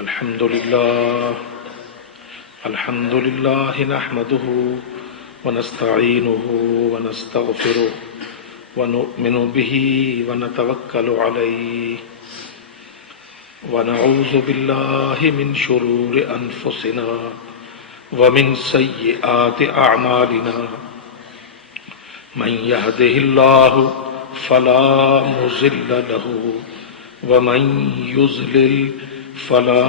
الحمد لله نحمده ونستعينه ونستغفره ونؤمن به ونتوكل عليه ونعوذ بالله من شرور أنفسنا ومن سيئات أعمالنا من يهده الله فلا مضل له ومن يضلل فلا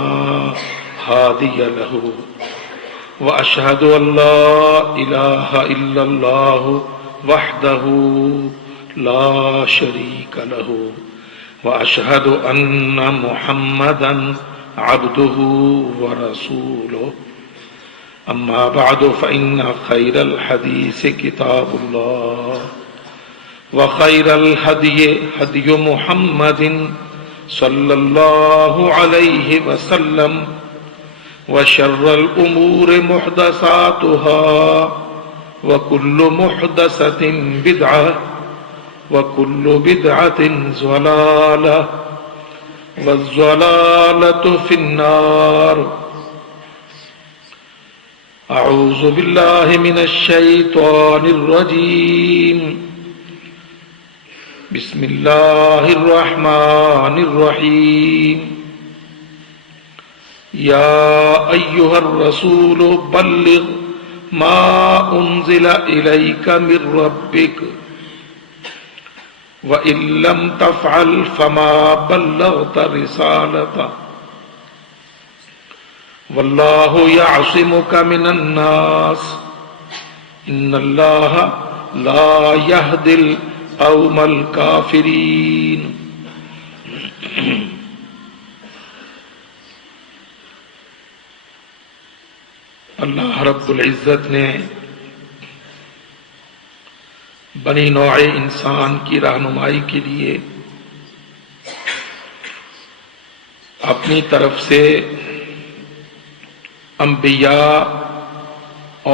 هادي له وأشهد أن لا إله إلا الله وحده لا شريك له وأشهد أن محمدا عبده ورسوله أما بعد فإن خير الحديث كتاب الله وخير الهدي هدي محمد صلى الله عليه وسلم وشر الأمور محدثاتها وكل محدثة بدعة وكل بدعة ضلالة والضلالة في النار. أعوذ بالله من الشيطان الرجيم. بسم الله الرحمن الرحيم. يا أيها الرسول بلغ ما أنزل إليك من ربك وإن لم تفعل فما بلغت رسالته والله يعصمك من الناس إن الله لا يهدي القوم الكافرين. اللہ رب العزت نے بنی نوع انسان کی رہنمائی کے لیے اپنی طرف سے انبیاء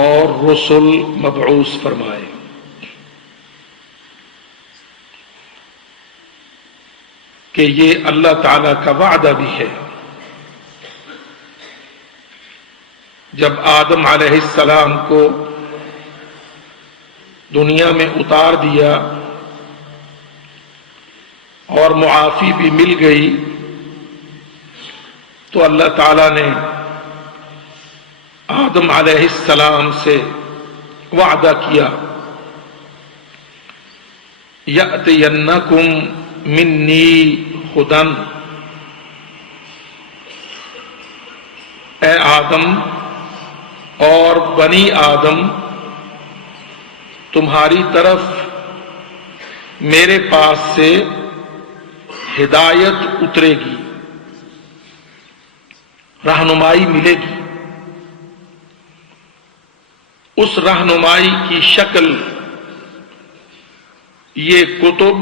اور رسل مبعوث فرمائے. کہ یہ اللہ تعالی کا وعدہ بھی ہے. جب آدم علیہ السلام کو دنیا میں اتار دیا اور معافی بھی مل گئی تو اللہ تعالی نے آدم علیہ السلام سے وعدہ کیا یأتینکم منی ہدی، اے آدم اور بنی آدم تمہاری طرف میرے پاس سے ہدایت اترے گی، رہنمائی ملے گی. اس رہنمائی کی شکل یہ کتب،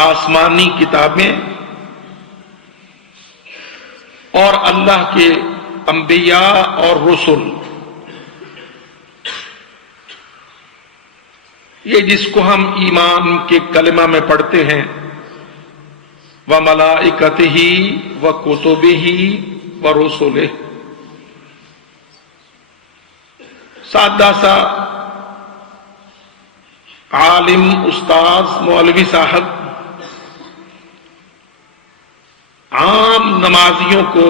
آسمانی کتابیں اور اللہ کے انبیاء اور رسل، یہ جس کو ہم ایمان کے کلمہ میں پڑھتے ہیں وَمَلَائِكَتِهِ وَكُتُبِهِ وَرُسُلِهِ، سادہ سا عالم استاذ مولوی صاحب عام نمازیوں کو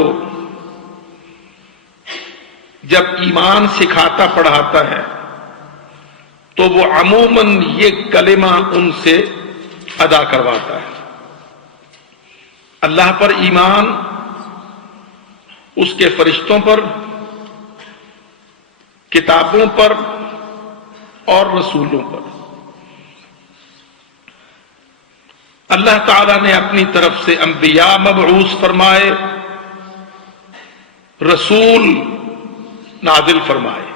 جب ایمان سکھاتا پڑھاتا ہے تو وہ عموماً یہ کلمہ ان سے ادا کرواتا ہے. اللہ پر ایمان، اس کے فرشتوں پر، کتابوں پر اور رسولوں پر. اللہ تعالیٰ نے اپنی طرف سے انبیاء مبعوث فرمائے، رسول نازل فرمائے،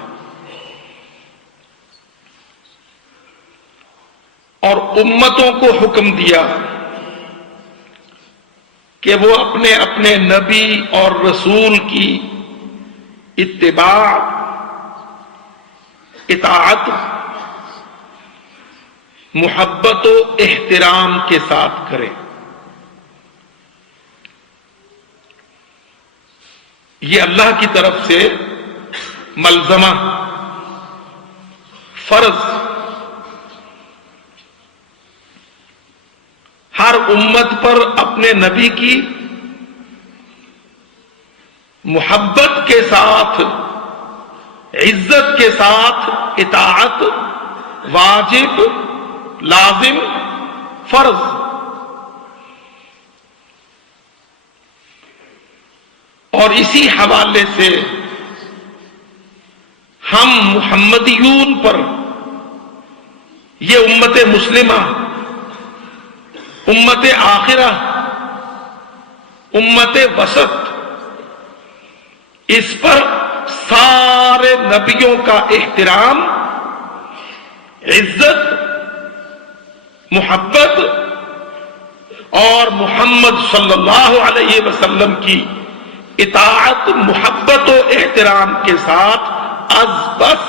اور امتوں کو حکم دیا کہ وہ اپنے اپنے نبی اور رسول کی اتباع، اطاعت، محبت و احترام کے ساتھ کریں. یہ اللہ کی طرف سے ملزمہ، فرض، ہر امت پر اپنے نبی کی محبت کے ساتھ، عزت کے ساتھ اطاعت واجب، لازم، فرض۔ اور اسی حوالے سے ہم محمدیون پر، یہ امت مسلمہ، امت آخرہ، امت وسط، اس پر سارے نبیوں کا احترام، عزت، محبت اور محمد صلی اللہ علیہ وسلم کی اطاعت، محبت و احترام کے ساتھ از بس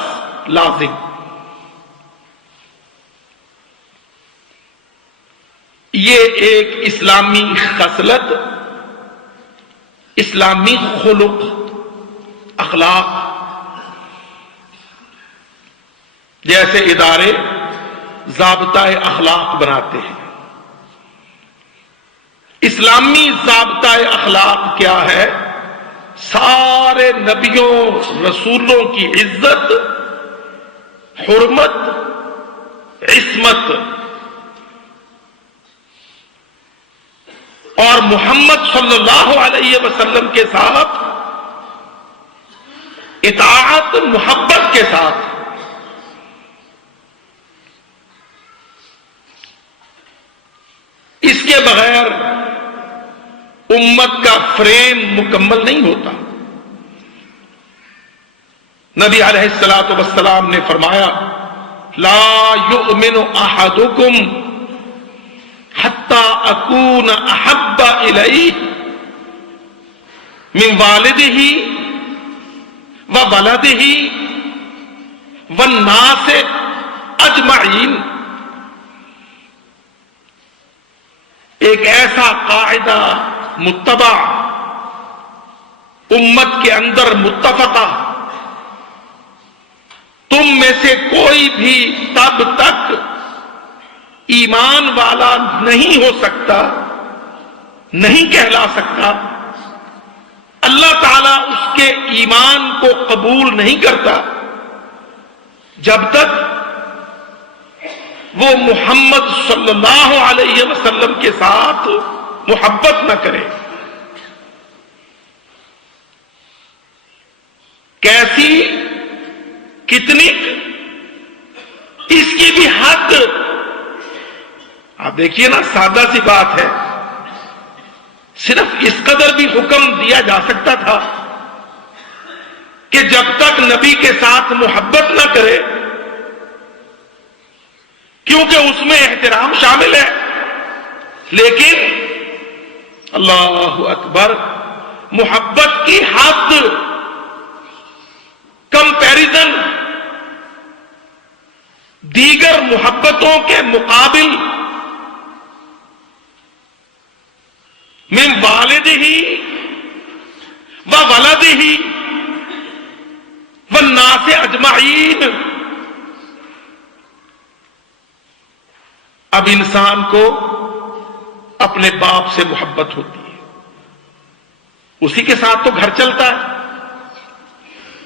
لازم۔ یہ ایک اسلامی خصلت، اسلامی خلق، اخلاق، جیسے ادارے ضابطۂ اخلاق بناتے ہیں۔ اسلامی ضابطۂ اخلاق کیا ہے؟ سارے نبیوں رسولوں کی عزت، حرمت، عصمت، اور محمد صلی اللہ علیہ وسلم کے ساتھ اطاعت، محبت کے ساتھ۔ اس کے بغیر امت کا فریم مکمل نہیں ہوتا۔ نبی علیہ الصلوۃ والسلام نے فرمایا، لا یؤمن احدکم حتی اکون احب الیہ من والدہ وولدہ والناس اجمعین۔ ایک ایسا قاعدہ متبع، امت کے اندر متفقہ، تم میں سے کوئی بھی تب تک ایمان والا نہیں ہو سکتا، نہیں کہلا سکتا، اللہ تعالیٰ اس کے ایمان کو قبول نہیں کرتا جب تک وہ محمد صلی اللہ علیہ وسلم کے ساتھ محبت نہ کرے۔ کیسی، کتنی، اس کی بھی حد۔ آپ دیکھیے نا، سادہ سی بات ہے، صرف اس قدر بھی حکم دیا جا سکتا تھا کہ جب تک نبی کے ساتھ محبت نہ کرے، کیونکہ اس میں احترام شامل ہے، لیکن اللہ اکبر، محبت کی حد، کمپیریزن دیگر محبتوں کے مقابل من والدہ وولدہ والناس اجمعین۔ اب انسان کو اپنے باپ سے محبت ہوتی ہے، اسی کے ساتھ تو گھر چلتا ہے،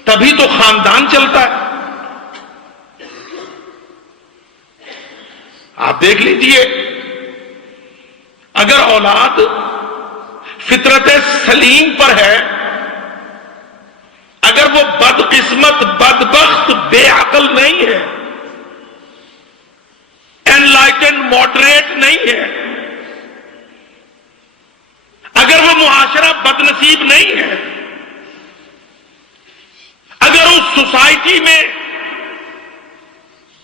تبھی تو خاندان چلتا ہے۔ آپ دیکھ لیجئے، اگر اولاد فطرت سلیم پر ہے، اگر وہ بدقسمت، بدبخت، بے عقل نہیں ہے، انلائٹنڈ، ماڈریٹ نہیں ہے، اگر وہ معاشرہ بدنصیب نہیں ہے، اگر اس سوسائٹی میں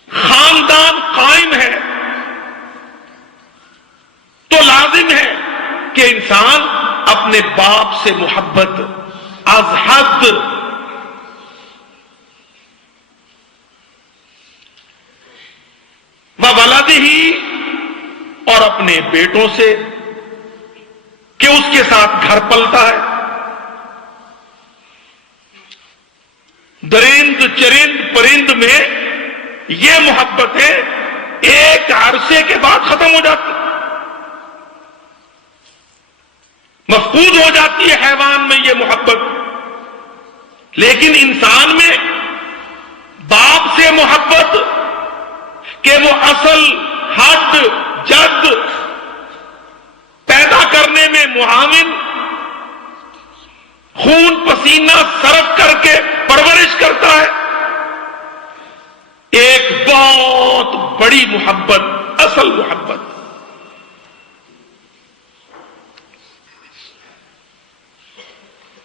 خاندان قائم ہے، تو لازم ہے کہ انسان اپنے باپ سے محبت از حد، وولدہ، اور اپنے بیٹوں سے کہ اس کے ساتھ گھر پلتا ہے، درند چرند پرند میں یہ محبتیں ایک عرصے کے بعد ختم ہو جاتی، مفقود ہو جاتی ہے حیوان میں یہ محبت، لیکن انسان میں باپ سے محبت کہ وہ اصل حد جد پیدا کرنے میں معاون، خون پسینہ صرف کر کے پرورش کرتا ہے، ایک بہت بڑی محبت، اصل محبت۔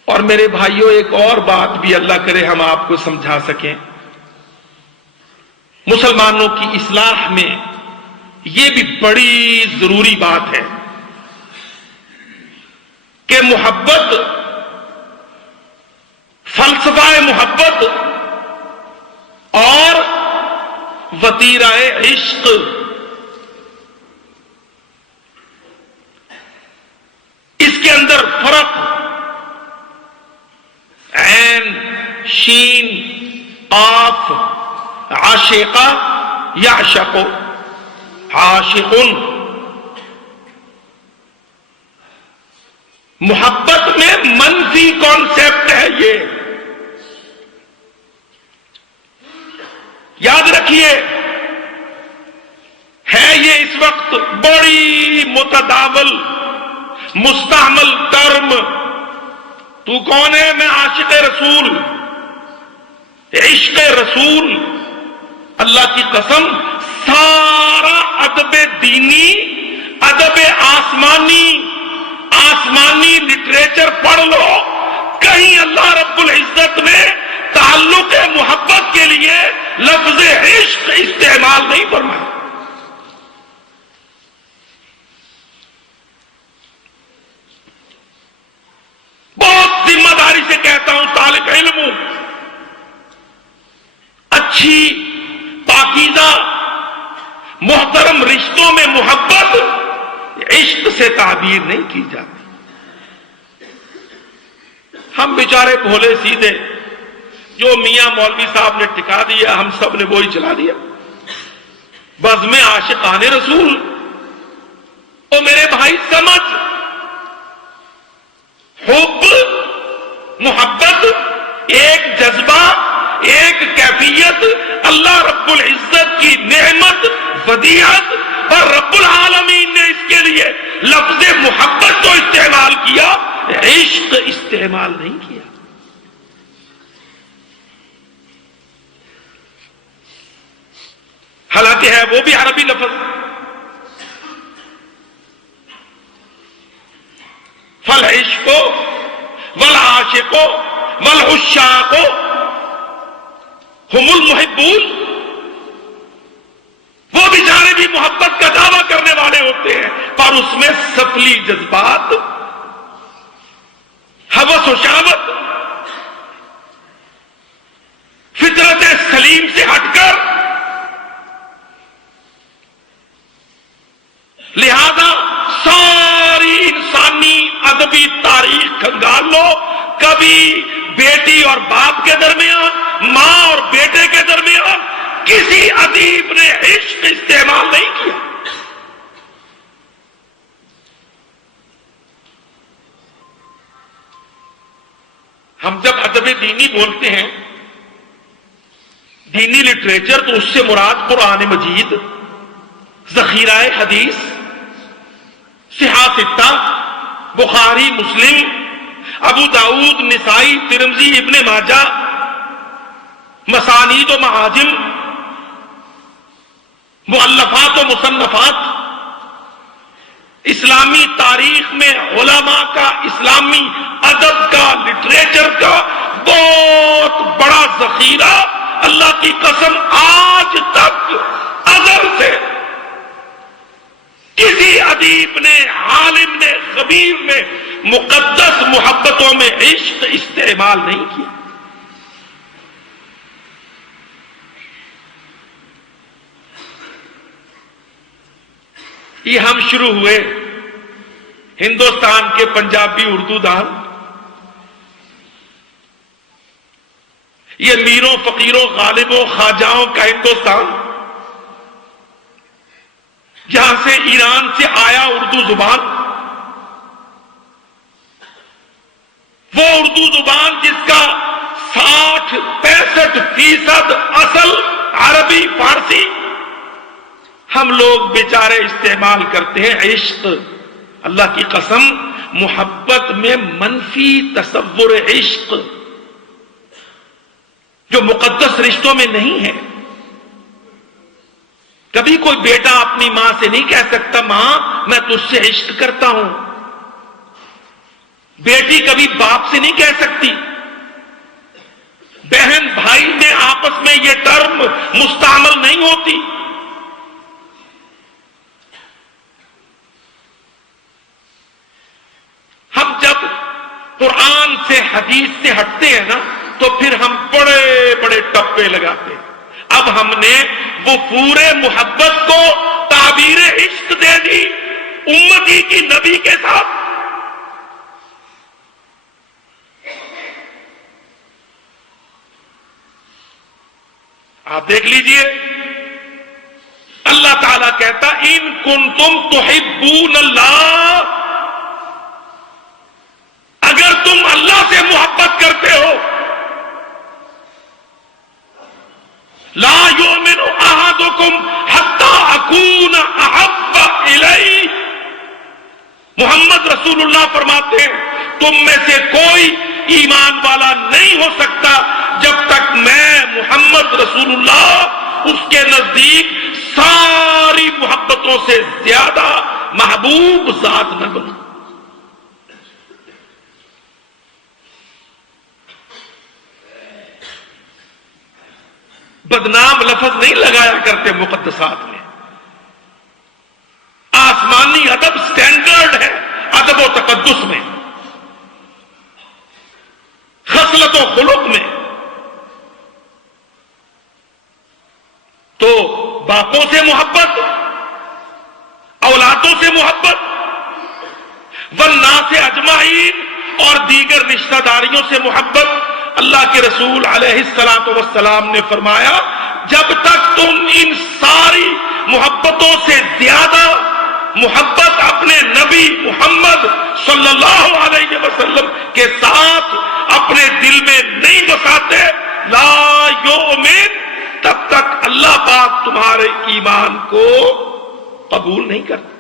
اور میرے بھائیوں، ایک اور بات بھی اللہ کرے ہم آپ کو سمجھا سکیں، مسلمانوں کی اصلاح میں یہ بھی بڑی ضروری بات ہے کہ محبت، فلسفہ محبت اور وتیرہ عشق اس کے اندر فرق، عین شین قاف، عاشقہ یعشق، عاشق، محبت میں منفی کانسیپٹ ہے یہ، یاد رکھیے، ہے یہ اس وقت بڑی متداول مستعمل ٹرم، تو کون ہے؟ میں عاشق رسول، عشق رسول۔ اللہ کی قسم، سارا ادب دینی، ادب آسمانی لٹریچر پڑھ لو، کہیں اللہ رب العزت نے تعلق محبت کے لیے لفظ عشق استعمال نہیں فرمایا۔ بہت ذمہ داری سے کہتا ہوں، طالب علم ہوں، اچھی پاکیزہ محترم رشتوں میں محبت عشق سے تعبیر نہیں کی جاتی۔ ہم بیچارے بھولے سیدھے، جو میاں مولوی صاحب نے ٹکا دیا ہم سب نے وہی چلا دیا، بزم عاشقان رسول۔ تو میرے بھائی سمجھ، حب، محبت ایک جذبہ، ایک کیفیت، اللہ رب العزت کی نعمت، ودیعت، اور رب العالمین نے اس کے لیے لفظ محبت تو استعمال کیا، عشق استعمال نہیں کیا۔ حالانکہ ہے وہ بھی عربی لفظ، فالعشق والعاشق والعشاق ہم المحبون، وہ بیچارے بھی محبت کا دعویٰ کرنے والے ہوتے ہیں، پر اس میں سفلی جذبات، ہوس و شہوت، فطرت سلیم سے ہٹ کر، لہذا ساری انسانی ادبی تاریخ کھنگال لو، کبھی بیٹی اور باپ کے درمیان، ماں اور بیٹے کے درمیان کسی ادیب نے عشق استعمال نہیں کیا۔ ہم جب ادب دینی بولتے ہیں، دینی لٹریچر، تو اس سے مراد قرآن مجید، ذخیرہ حدیث، صحاح ستہ، بخاری، مسلم، ابو داؤد، نسائی، ترمذی، ابن ماجہ، مسانید و معاجم، مؤلفات و مصنفات، اسلامی تاریخ میں علماء کا، اسلامی ادب کا، لٹریچر کا بہت بڑا ذخیرہ، اللہ کی قسم آج تک ازل سے کسی ادیب نے، عالم نے، خبیر نے مقدس محبتوں میں عشق استعمال نہیں کیا۔ یہ ہم شروع ہوئے ہندوستان کے پنجابی اردو دان، یہ میروں فقیروں غالبوں خواجاؤں کا ہندوستان، جہاں سے ایران سے آیا اردو زبان، وہ اردو زبان جس کا 60-65% اصل عربی فارسی ہم لوگ بیچارے استعمال کرتے ہیں۔ عشق، اللہ کی قسم، محبت میں منفی تصور عشق جو مقدس رشتوں میں نہیں ہے۔ کبھی کوئی بیٹا اپنی ماں سے نہیں کہہ سکتا ماں میں تجھ سے عشق کرتا ہوں، بیٹی کبھی باپ سے نہیں کہہ سکتی، بہن بھائی میں آپس میں یہ ٹرم مستعمل نہیں ہوتی۔ ہم جب قرآن سے حدیث سے ہٹتے ہیں نا تو پھر ہم بڑے بڑے ٹپے لگاتے ہیں۔ اب ہم نے وہ پورے محبت کو تعبیر عشق دے دی امتی کی نبی کے ساتھ۔ آپ دیکھ لیجئے، اللہ تعالیٰ کہتا ان کنتم تحبون اللہ، اگر تم اللہ سے محبت کرتے ہو، لا یؤمن احدکم حتی اکون احب الیہ، محمد رسول اللہ فرماتے ہیں تم میں سے کوئی ایمان والا نہیں ہو سکتا جب تک میں محمد رسول اللہ اس کے نزدیک ساری محبتوں سے زیادہ محبوب ذات نہ بنوں۔ بدنام لفظ نہیں لگایا کرتے مقدسات میں، آسمانی ادب سٹینڈرڈ ہے ادب و تقدس میں، خصلت و خلق میں۔ تو باپوں سے محبت، اولادوں سے محبت، والناس اجمعین اور دیگر رشتہ داریوں سے محبت۔ اللہ کے رسول علیہ الصلوۃ والسلام نے فرمایا جب تک تم ان ساری محبتوں سے زیادہ محبت اپنے نبی محمد صلی اللہ علیہ وسلم کے ساتھ اپنے دل میں نہیں بساتے، لا یؤمن، تب تک اللہ پاک تمہارے ایمان کو قبول نہیں کرتا۔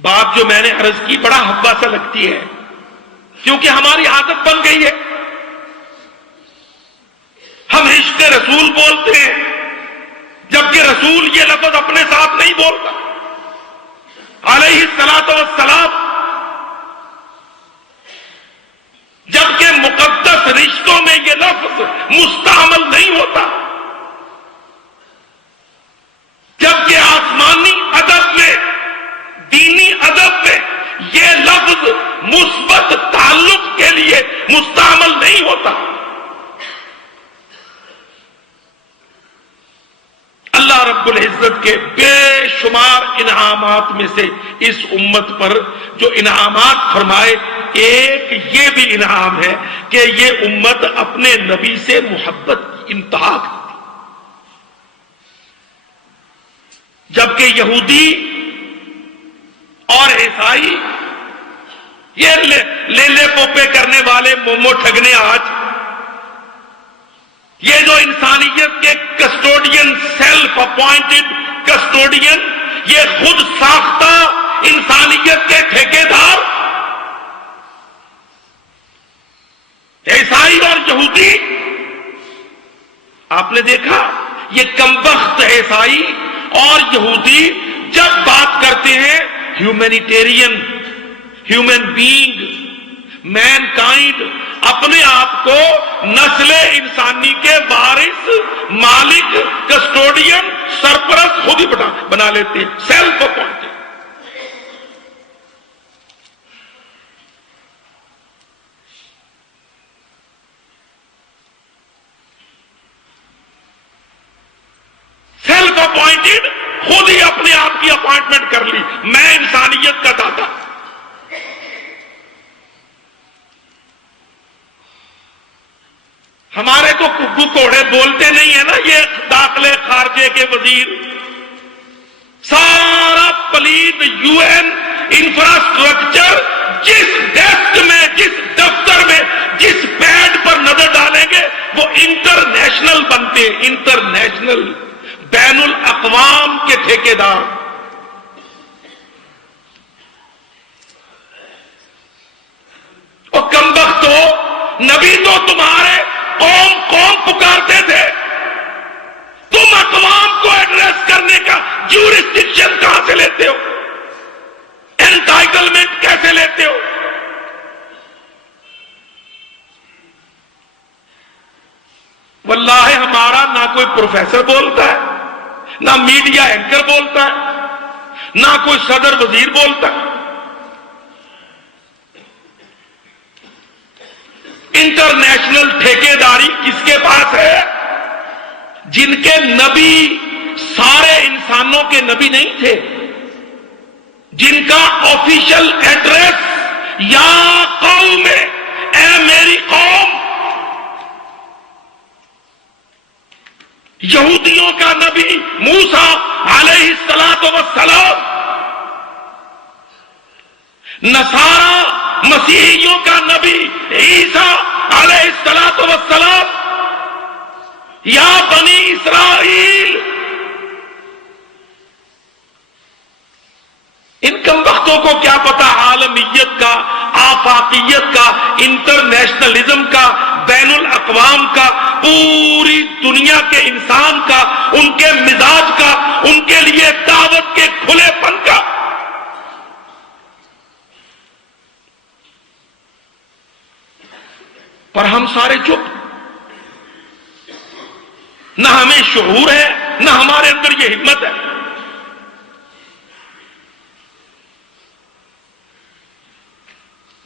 بات جو میں نے عرض کی بڑا حبا سا لگتی ہے کیونکہ ہماری عادت بن گئی ہے، ہم عشق رسول بولتے ہیں جبکہ رسول یہ لفظ اپنے ساتھ نہیں بولتا علیہ الصلوۃ والسلام، جبکہ مقدس رشتوں میں یہ لفظ مستعمل نہیں ہوتا، جبکہ آسمانی ادب میں، دینی ادب میں یہ لفظ مثبت تعلق کے لیے مستعمل نہیں ہوتا۔ اللہ رب العزت کے بے شمار انعامات میں سے اس امت پر جو انعامات فرمائے، ایک یہ بھی انعام ہے کہ یہ امت اپنے نبی سے محبت کی انتہا کرتی، جبکہ یہودی اور عیسائی یہ لے پوپے کرنے والے مومو ٹھگنے آج، یہ جو انسانیت کے کسٹوڈین، سیلف اپوائنٹڈ کسٹوڈین، یہ خود ساختہ انسانیت کے ٹھیکیدار عیسائی اور یہودی، آپ نے دیکھا یہ کمبخت عیسائی اور یہودی جب بات کرتے ہیں humanitarian, human being, main kind, اپنے آپ کو نسل انسانی کے وارث، مالک، کسٹوڈین، سرپرست خود ہی بنا لیتے ہیں، سیلف اپوائنٹڈ۔ سیلف اپوائنٹڈ، خود ہی اپنے آپ کی اپوائنٹمنٹ کر لی، میں انسانیت کا داتا۔ ہمارے تو ککو کوڑے بولتے نہیں ہیں نا یہ داخلے خارجے کے وزیر. سارا پلید یو این انفراسٹرکچر جس ڈیسک میں، جس دفتر میں، جس پیڈ پر نظر ڈالیں گے وہ انٹرنیشنل بنتے ہیں، انٹرنیشنل بین الاقوام کے ٹھیکیدار. اور کمبخت ہو، نبی تو تمہارے قوم پکارتے تھے، تم اقوام کو ایڈریس کرنے کا جورسڈکشن کہاں سے لیتے ہو؟ انٹائٹلمنٹ کیسے لیتے ہو؟ واللہ ہمارا نہ کوئی پروفیسر بولتا ہے، نہ میڈیا اینکر بولتا ہے، نہ کوئی صدر وزیر بولتا ہے. انٹرنیشنل ٹھیکیداری کس کے پاس ہے؟ جن کے نبی سارے انسانوں کے نبی نہیں تھے، جن کا آفیشل ایڈریس یا قوم، اے میری قوم. یہودیوں کا نبی موسیٰ علیہ السلام، نصارہ مسیحیوں کا نبی عیسیٰ علیہ السلام، یا بنی اسرائیل. ان کم وقتوں کو کیا پتا عالمیت کا، آفاقیت کا، انٹرنیشنلزم کا، بین الاقوام کا، پوری دنیا کے انسان کا، ان کے مزاج کا، ان کے لیے دعوت کے کھلے پن کا. پر ہم سارے چپ. نہ ہمیں شعور ہے، نہ ہمارے اندر یہ ہمت ہے.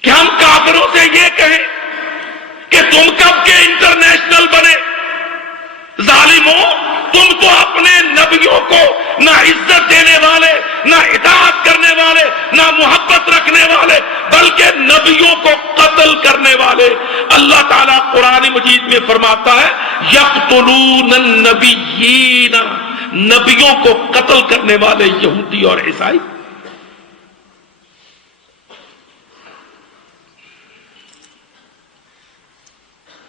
کہ ہم کافروں سے یہ کہیں کہ تم کب کے انٹرنیشنل بنے؟ ظالموں، تم تو اپنے نبیوں کو نہ عزت دینے والے، نہ اطاعت کرنے والے، نہ محبت رکھنے والے، بلکہ نبیوں کو قتل کرنے والے. اللہ تعالیٰ قرآن مجید میں فرماتا ہے یقتلون النبیین، نبیوں کو قتل کرنے والے یہودی اور عیسائی.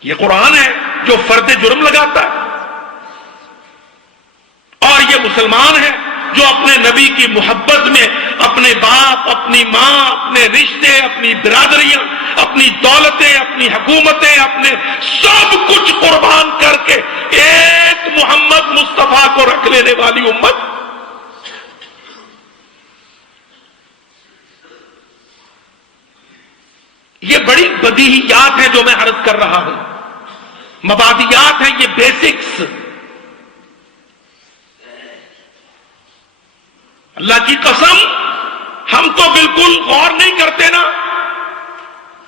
یہ قرآن ہے جو فرد جرم لگاتا ہے، اور یہ مسلمان ہے جو اپنے نبی کی محبت میں اپنے باپ، اپنی ماں، اپنے رشتے، اپنی برادریاں، اپنی دولتیں، اپنی حکومتیں، اپنے سب کچھ قربان کر کے ایک محمد مصطفیٰ کو رکھ لینے والی امت. یہ بڑی بدیہیات ہیں جو میں عرض کر رہا ہوں، مبادیات ہیں، یہ بیسکس. اللہ کی قسم ہم تو بالکل غور نہیں کرتے نا.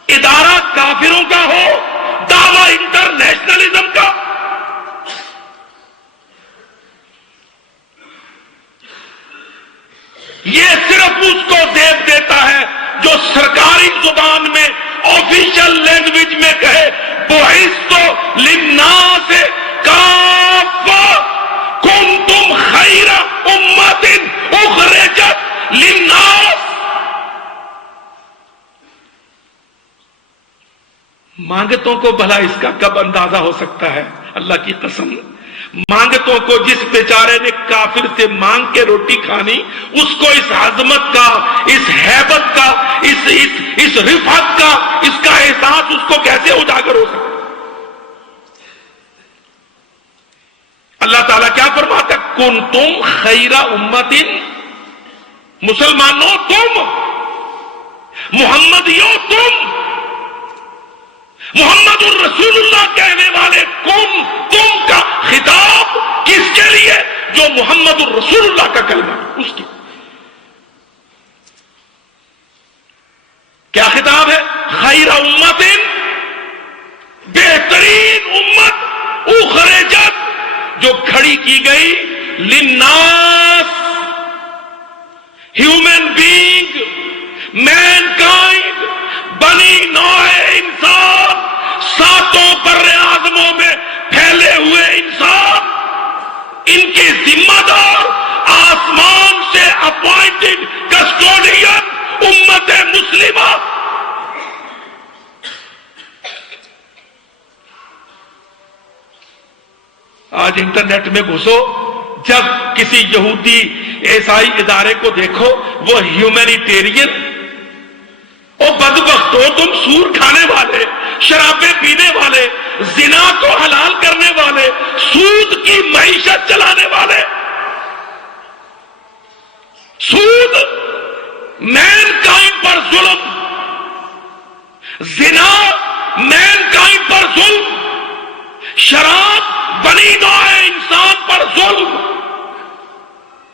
ادارہ کافروں کا ہو، دعویٰ انٹرنیشنلزم کا. یہ صرف اس کو زیب دیتا ہے جو سرکاری زبان میں، آفیشل لینگویج میں کہے بعثت للناس کافہ کنتم خیر امت اخرجت للناس. مانگتوں کو بھلا اس کا کب اندازہ ہو سکتا ہے؟ اللہ کی قسم، مانگتوں کو جس بیچارے نے کافر سے مانگ کے روٹی کھانی، اس کو اس عظمت کا، اس ہیبت کا، اس رفعت کا، اس کا احساس اس کو کیسے اجاگر ہو سکتا؟ اللہ تعالیٰ کیا فرماتا ہے؟ کنتم خیر امت، مسلمانوں تم، محمدیوں تم، محمد الرسول اللہ کہنے والے تم کا خطاب کس کے لیے؟ جو محمد الرسول اللہ کا کلمہ اس کی. کیا خطاب ہے؟ خیر امت، بہترین امت، اخرجت، جو کھڑی کی گئی للناس، ہیومن بینگ، مین کائنڈ، بنی نوع انسان، ساتوں بر اعظموں میں آج انٹرنیٹ میں گھسو، جب کسی یہودی عیسائی ادارے کو دیکھو وہ ہیومینیٹیرین، او بدبخت ہو تم، سور کھانے والے، شرابیں پینے والے، زنا کو حلال کرنے والے، سود کی معیشت چلانے والے، سود مین کائنڈ پر ظلم، زنا مین کائنڈ پر ظلم، شراب بنی نوع انسان پر ظلم،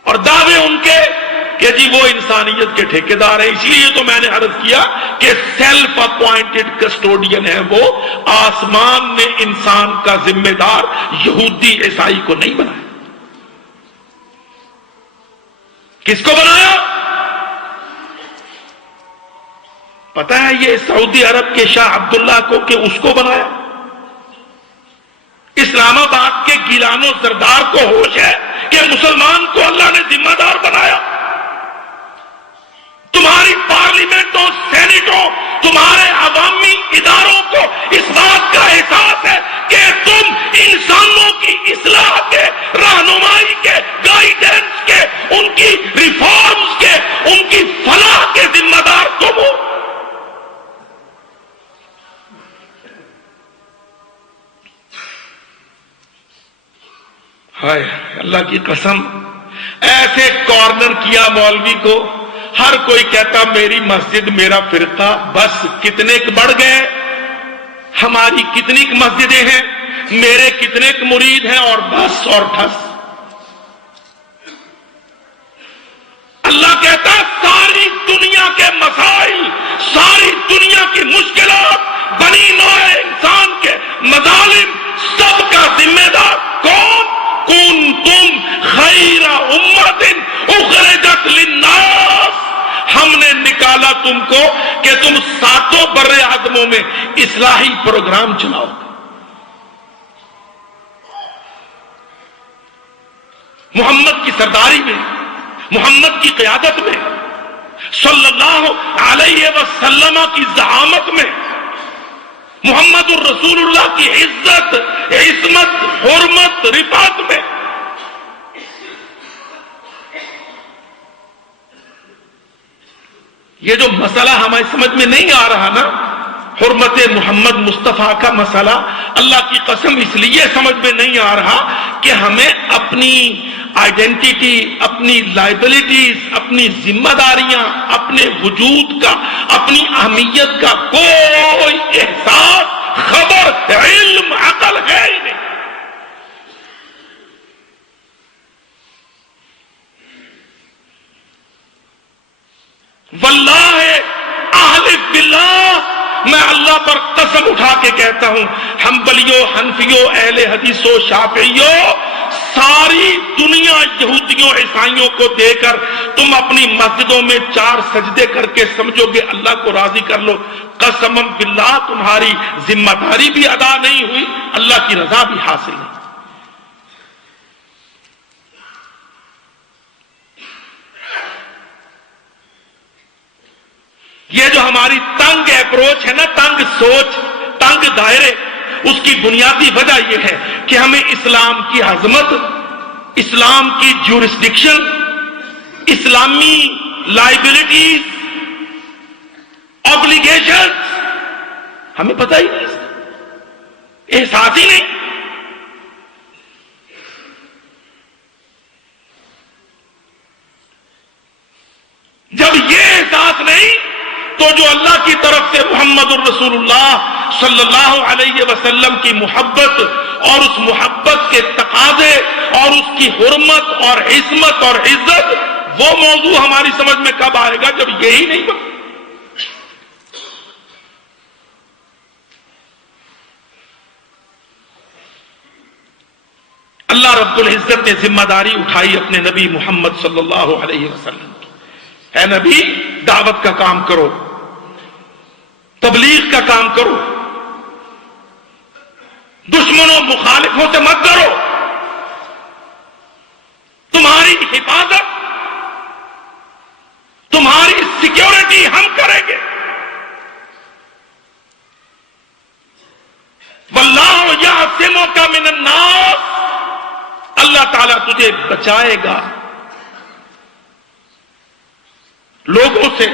اور دعوے ان کے کہ جی وہ انسانیت کے ٹھیکیدار ہیں۔ اس لیے تو میں نے عرض کیا کہ سیلف اپوائنٹڈ کسٹوڈین ہے وہ، آسمان نے انسان کا ذمہ دار یہودی عیسائی کو نہیں بنایا۔ کس کو بنایا؟ پتا ہے یہ سعودی عرب کے شاہ عبداللہ کو کہ اس کو بنایا؟ اسلام آباد کے گیلان و زردار کو ہوش ہے کہ مسلمان کو اللہ نے ذمہ دار بنایا؟ تمہاری پارلیمنٹوں، سینٹوں، تمہارے عوامی اداروں کو اس بات کا احساس ہے کہ تم انسانوں کی اصلاح کے، رہنمائی کے، گائیڈنس کے، ان کی ریفارمز کے، ان کی فلاح کے ذمہ دار تم ہو۔ ہائے اللہ کی قسم، ایسے کارنر کیا مولوی کو، ہر کوئی کہتا میری مسجد میرا فرقہ، بس کتنے بڑھ گئے، ہماری کتنی مسجدیں ہیں، میرے کتنے مرید ہیں، اور بس اور ٹھس۔ اللہ کہتا ساری دنیا کے مسائل، ساری دنیا کی مشکلات، بنی نوع انسان کے مظالم، سب کا ذمہ دار کون؟ کنتم خیر امت اخرجت للناس، ہم نے نکالا تم کو کہ تم ساتوں بر اعظموں میں اصلاحی پروگرام چلاؤ۔ محمد کی سرداری میں، محمد کی قیادت میں، صلی اللہ علیہ وسلم کی زعامت میں، محمد الرسول اللہ کی عزت، عصمت، حرمت، رفعت میں یہ جو مسئلہ ہماری سمجھ میں نہیں آ رہا نا، حرمت محمد مصطفیٰ کا مسئلہ، اللہ کی قسم اس لیے سمجھ میں نہیں آ رہا کہ ہمیں اپنی آئیڈینٹی، اپنی لائبلٹیز، اپنی ذمہ داریاں، اپنے وجود کا، اپنی اہمیت کا کوئی احساس، خبر، علم، عقل ہے ہی نہیں۔ واللہ احلف باللہ، میں اللہ پر قسم اٹھا کے کہتا ہوں، حنبلیوں، حنفیوں، اہل حدیثوں، شافعیوں، ساری دنیا یہودیوں، عیسائیوں کو دے کر تم اپنی مسجدوں میں 4 سجدے کر کے سمجھو گے اللہ کو راضی کر لو، قسم باللہ تمہاری ذمہ داری بھی ادا نہیں ہوئی، اللہ کی رضا بھی حاصل نہیں۔ یہ جو ہماری تنگ اپروچ ہے نا، تنگ سوچ، تنگ دائرے، اس کی بنیادی وجہ یہ ہے کہ ہمیں اسلام کی عظمت، اسلام کی جورسڈکشن، اسلامی لائبلٹیز، آبلیگیشنز ہمیں پتہ ہی نہیں، احساس ہی نہیں۔ جب یہ احساس نہیں تو جو اللہ کی طرف سے محمد الرسول اللہ صلی اللہ علیہ وسلم کی محبت اور اس محبت کے تقاضے اور اس کی حرمت اور عصمت اور عزت، وہ موضوع ہماری سمجھ میں کب آئے گا جب یہی نہیں بنے۔ اللہ رب العزت نے ذمہ داری اٹھائی اپنے نبی محمد صلی اللہ علیہ وسلم کی، اے نبی دعوت کا کام کرو، تبلیغ کا کام کرو، دشمنوں مخالفوں سے مت ڈرو، تمہاری حفاظت، تمہاری سیکیورٹی ہم کریں گے۔ واللہ یعصمک من الناس، اللہ تعالیٰ تجھے بچائے گا لوگوں سے،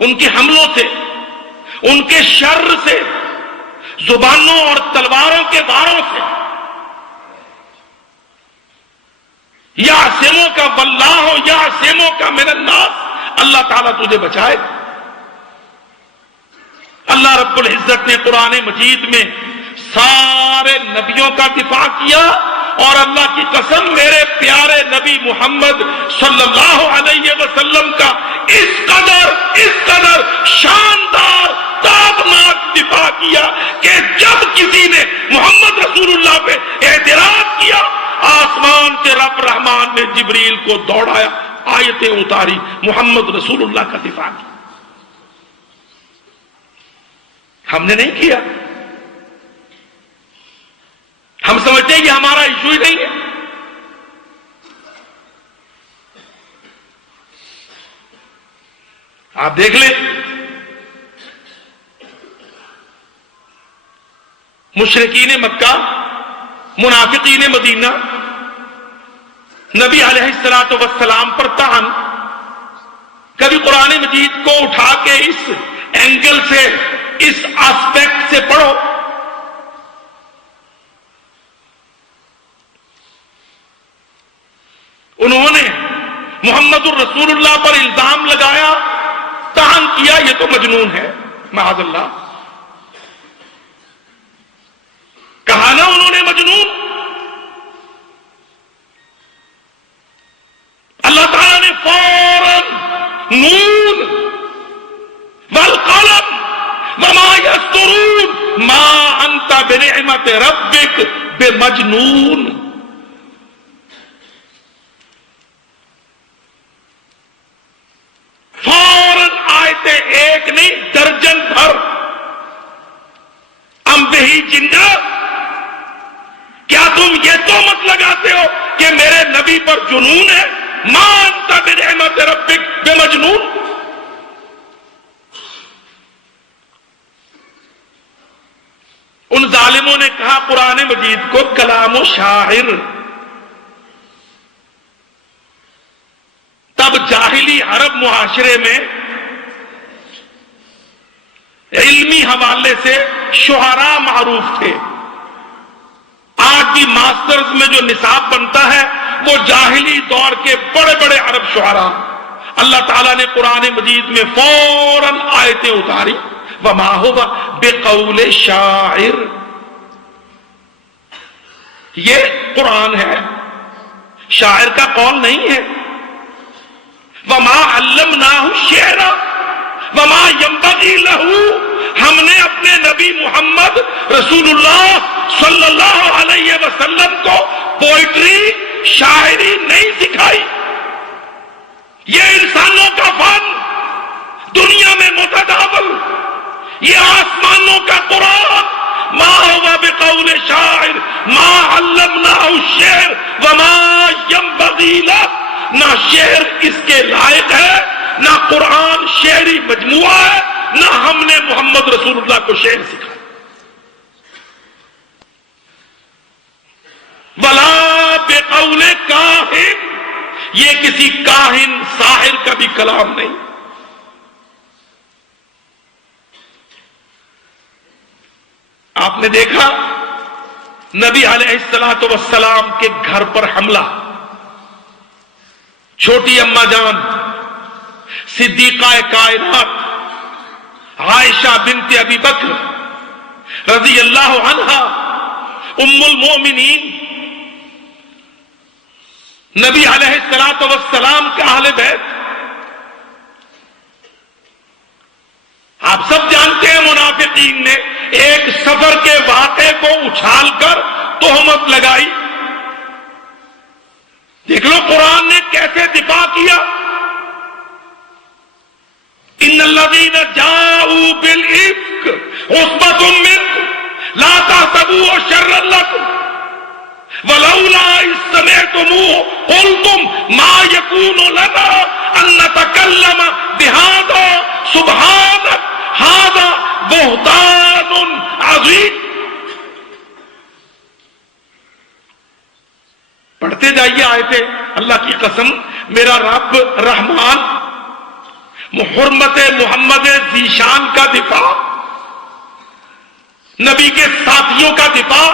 ان کے حملوں سے، ان کے شر سے، زبانوں اور تلواروں کے واروں سے۔ یعصموں کا واللہ یعصموں کا من الناس، اللہ تعالیٰ تجھے بچائے گا۔ اللہ رب العزت نے قرآن مجید میں سارے نبیوں کا دفاع کیا، اور اللہ کی قسم میرے پیارے نبی محمد صلی اللہ علیہ وسلم کا اس قدر شاندار تابناک دفاع کیا کہ جب کسی نے محمد رسول اللہ پہ اعتراض کیا، آسمان کے رب رحمان نے جبریل کو دوڑایا، آیتیں اتاری، محمد رسول اللہ کا دفاع کیا۔ ہم نے نہیں کیا، ہم سمجھتے ہیں یہ ہمارا ایشو ہی نہیں ہے۔ آپ دیکھ لیں، مشرکین مکہ، منافقین مدینہ، نبی علیہ الصلوۃ والسلام پر طعن، کبھی قرآن مجید کو اٹھا کے اس اینگل سے، اس آسپیکٹ سے پڑھو، انہوں نے محمد الرسول اللہ پر الزام لگایا، طعن کیا، یہ تو مجنون ہے، معاذ اللہ، کہا نا انہوں نے مجنون۔ اللہ تعالیٰ نے فوراً نون والقلم وما یسطرون ما انت بنعمت ربک بمجنون، فوراً آیتیں ایک نہیں درجن بھر، ام بہی جنات، کیا تم یہ تہمت لگاتے ہو کہ میرے نبی پر جنون ہے؟ ما انت بنعمت ربک بمجنون۔ ان ظالموں نے کہا قرآن مجید کو کلام و شاعر۔ تب جاہلی عرب معاشرے میں علمی حوالے سے شعراء معروف تھے۔ آج بھی ماسٹرز میں جو نصاب بنتا ہے وہ جاہلی دور کے بڑے بڑے عرب شعراء۔ اللہ تعالیٰ نے قرآن مجید میں فوراً آیتیں اتاری، وما هو بقول شاعر، یہ قرآن ہے، شاعر کا قول نہیں ہے۔ وما علمناہ الشعر وما ينبغي له، ہم نے اپنے نبی محمد رسول اللہ صلی اللہ علیہ وسلم کو پوئٹری، شاعری نہیں سکھائی۔ یہ انسانوں کا فن، دنیا میں متداول، یہ آسمانوں کا قرآن، ما هو بقول شاعر ما علمناه الشعر وما ينبغي له، نہ شعر اس کے لائق ہے، نہ قرآن شعری مجموعہ ہے، نہ ہم نے محمد رسول اللہ کو شعر سکھایا۔ ولا بقول کاہن، یہ کسی کاہن ساحر کا بھی کلام نہیں۔ آپ نے دیکھا نبی علیہ الصلوۃ والسلام کے گھر پر حملہ، چھوٹی اماں جان صدیقہ کائنات عائشہ بنت ابی بکر رضی اللہ عنہا، ام المؤمنین، نبی علیہ الصلوۃ والسلام کے اہل بیت۔ آپ سب جانتے ہیں منافقین نے ایک سفر کے واقعے کو اچھال کر تہمت لگائی۔ دیکھ لو قرآن نے کیسے دفاع کیا۔ ان الذین جاؤوا بالافک عصبۃ منکم لا تحسبوه شرا لکم ولولا اذ سمعتموه قلتم ما يكون لنا ان نتكلم بهذا سبحانك هذا بہتان عظیم۔ پڑھتے پڑھتے جائیے آیتیں. اللہ کی قسم میرا رب رحمان حرمت محمد ذیشان کا دفاع، نبی کے ساتھیوں کا دفاع،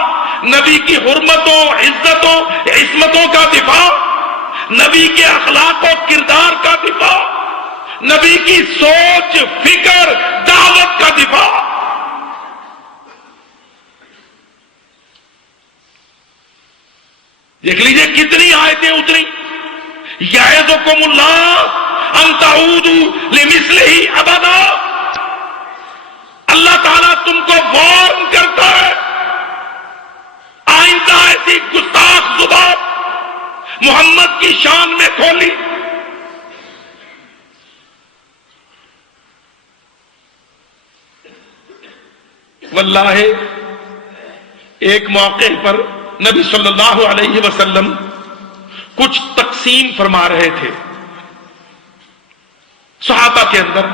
نبی کی حرمتوں عزتوں عصمتوں کا دفاع، نبی کے اخلاق و کردار کا دفاع، نبی کی سوچ فکر دعوت کا دفاع. دیکھ لیجئے کتنی آیتیں اتری. یعظکم اللہ ان تعودوا لمثلہ ابدا. اللہ تعالیٰ تم کو وارن کرتا ہے آئندہ ایسی گستاخ زبان محمد کی شان میں کھولی. واللہ ایک موقع پر نبی صلی اللہ علیہ وسلم کچھ تقسیم فرما رہے تھے صحابہ کے اندر.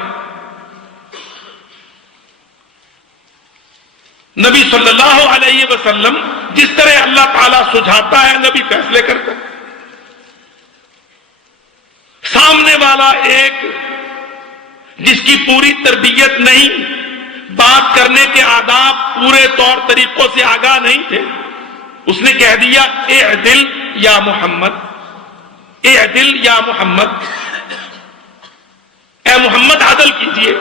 نبی صلی اللہ علیہ وسلم جس طرح اللہ تعالیٰ سجھاتا ہے نبی فیصلے کرتا ہے. سامنے والا ایک جس کی پوری تربیت نہیں، بات کرنے کے آداب پورے طور طریقوں سے آگاہ نہیں تھے، اس نے کہہ دیا اعدل یا محمد، اعدل یا محمد، اے محمد عدل کیجئے.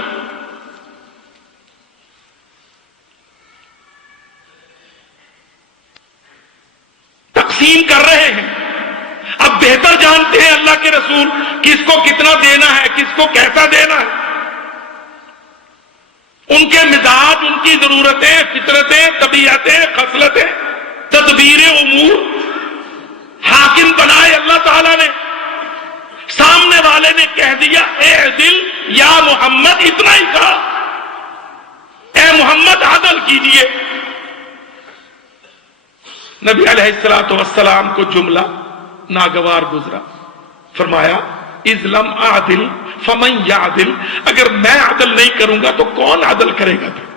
تقسیم کر رہے ہیں. اب بہتر جانتے ہیں اللہ کے رسول کس کو کتنا دینا ہے، کس کو کیسا دینا ہے. ان کے مزاج، ان کی ضرورتیں، فطرتیں، طبیعتیں، خصلتیں، تدبیر امور حاکم بنائے اللہ تعالیٰ نے. سامنے والے نے کہہ دیا اعدل یا محمد، اتنا ہی کہا اے محمد عدل کیجئے. نبی علیہ الصلوۃ والسلام کو جملہ ناگوار گزرا. فرمایا اذ لم اعدل فمن یعدل، اگر میں عدل نہیں کروں گا تو کون عدل کرے گا پھر.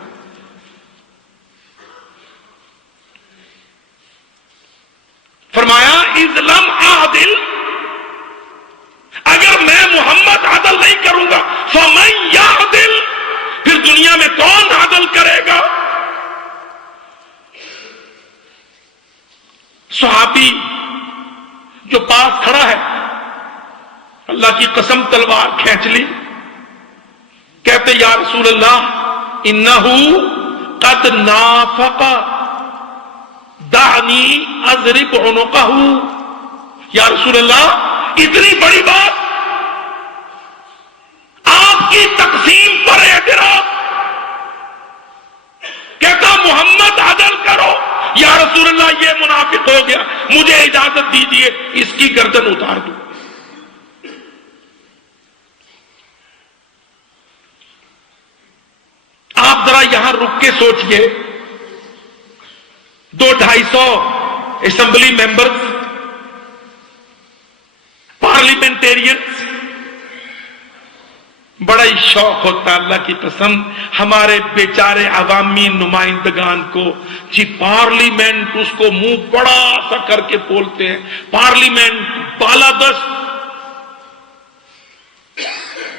فرمایا اذ لم اعدل، اگر میں محمد عدل نہیں کروں گا فمن یعدل، پھر دنیا میں کون عدل کرے گا. صحابی جو پاس کھڑا ہے اللہ کی قسم تلوار کھینچ لی. کہتے یا رسول اللہ انہو قد نافق دعنی اضرب عنقہ. یا رسول اللہ اتنی بڑی بات، آپ کی تقسیم پر اعتراض. کہتا محمد عدل کرو. یا رسول اللہ یہ منافق ہو گیا، مجھے اجازت دیجیے اس کی گردن اتار دوں. آپ ذرا یہاں رک کے سوچئے، 200-250 اسمبلی ممبرز، پارلیمنٹیرینز، بڑا ہی شوق ہوتا ہے اللہ کی قسم ہمارے بیچارے عوامی نمائندگان کو، جی پارلیمنٹ، اس کو منہ بڑا سا کر کے بولتے ہیں پارلیمنٹ بالادست.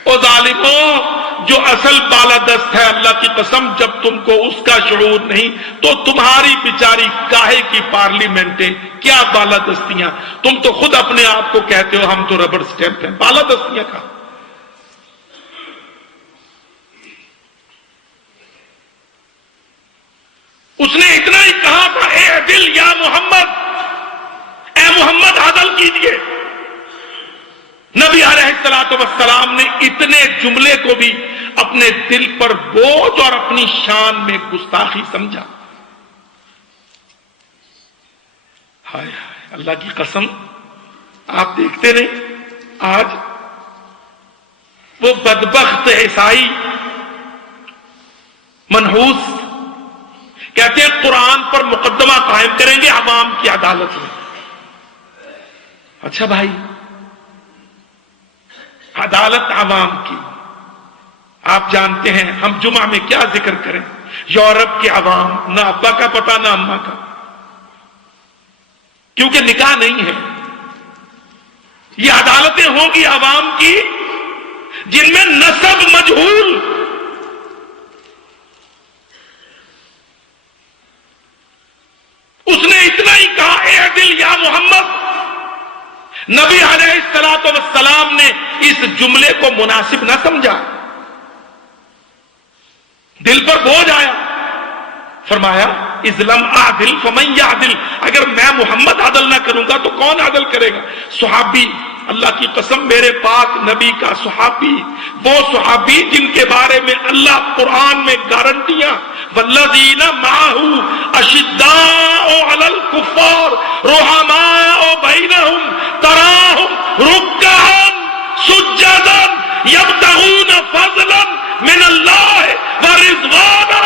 او ظالموں، جو اصل بالادست ہے اللہ کی قسم جب تم کو اس کا شعور نہیں تو تمہاری بیچاری کاہے کی پارلیمنٹیں، کیا بالادستیاں. تم تو خود اپنے آپ کو کہتے ہو ہم تو ربڑ سٹیمپ ہیں، بالادستیاں کا. اس نے اتنا ہی کہا تھا اعدل یا محمد، اے محمد عدل کیجئے. نبی علیہ الصلوۃ والسلام نے اتنے جملے کو بھی اپنے دل پر بوجھ اور اپنی شان میں گستاخی سمجھا. ہائے ہائے اللہ کی قسم آپ دیکھتے نہیں آج وہ بدبخت عیسائی منحوس کہتے ہیں قرآن پر مقدمہ قائم کریں گے عوام کی عدالت میں. اچھا بھائی، عدالت عوام کی، آپ جانتے ہیں ہم جمعہ میں کیا ذکر کریں. یورپ کے عوام، نہ ابا کا پتہ نہ اماں کا، کیونکہ نکاح نہیں ہے. یہ عدالتیں ہوں گی عوام کی جن میں نسب مجہول، اس نے اتنا ہی کہا اے عدل یا محمد. نبی علیہ الصلوۃ والسلام نے اس جملے کو مناسب نہ سمجھا، دل پر بوجھ آیا، فرمایا اذلم اعدل فمن یعدل، اگر میں محمد عدل نہ کروں گا تو کون عدل کرے گا؟ صحابی، اللہ کی قسم میرے پاک نبی کا صحابی، وہ صحابی جن کے بارے میں اللہ قرآن میں گارنٹیاں والذین معہ اشداء علی الکفار رحماء بینہم تراہم رکعا سجدا یبتغون فضلا من اللہ ورضوانا.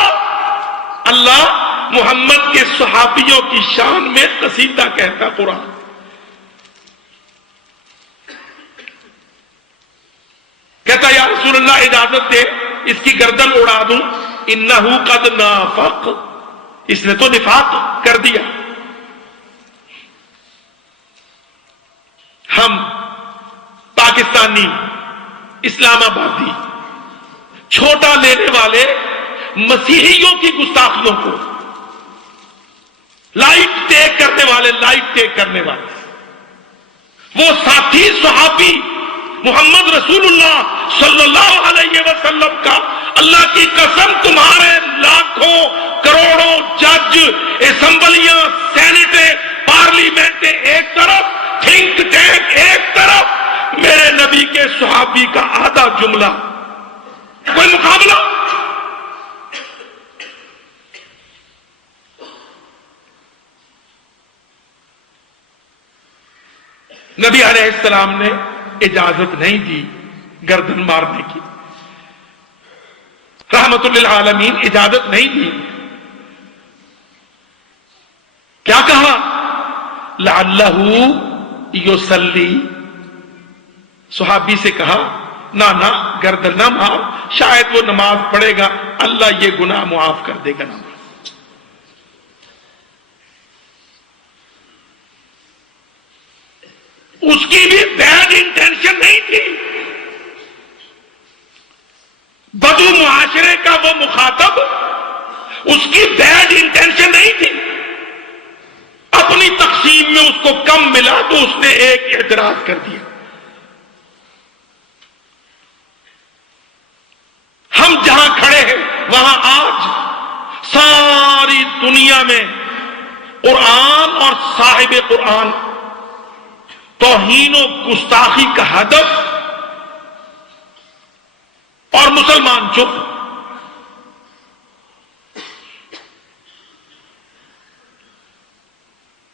اللہ محمد کے صحابیوں کی شان میں قصیدہ کہتا قرآن. کہتا یا رسول اللہ اجازت دے اس کی گردن اڑا دوں، انہو قد نافق، اس نے تو نفاق کر دیا. ہم پاکستانی اسلام آبادی چھوٹا لینے والے مسیحیوں کی گستاخیوں کو لائٹ ٹیک کرنے والے وہ ساتھی صحابی محمد رسول اللہ صلی اللہ علیہ وسلم کا، اللہ کی قسم تمہارے لاکھوں کروڑوں جج، اسمبلیاں، سینٹیں، پارلیمنٹیں ایک طرف، تھنک ٹینک ایک طرف، میرے نبی کے صحابی کا آدھا جملہ، کوئی مقابلہ؟ نبی علیہ السلام نے اجازت نہیں دی گردن مارنے کی، رحمت للعالمین اجازت نہیں دی. کیا کہا؟ لعلہ یصلی، صحابی سے کہا نہ گردن نہ مار، شاید وہ نماز پڑھے گا اللہ یہ گناہ معاف کر دے گا. نماز اس کی بھی بیڈ انٹینشن نہیں تھی، بدو معاشرے کا وہ مخاطب، اس کی بیڈ انٹینشن نہیں تھی. اپنی تقسیم میں اس کو کم ملا تو اس نے ایک اعتراض کر دیا. ہم جہاں کھڑے ہیں وہاں آج ساری دنیا میں قرآن اور صاحب قرآن توہین و گستاخی کا ہدف، اور مسلمان چپ.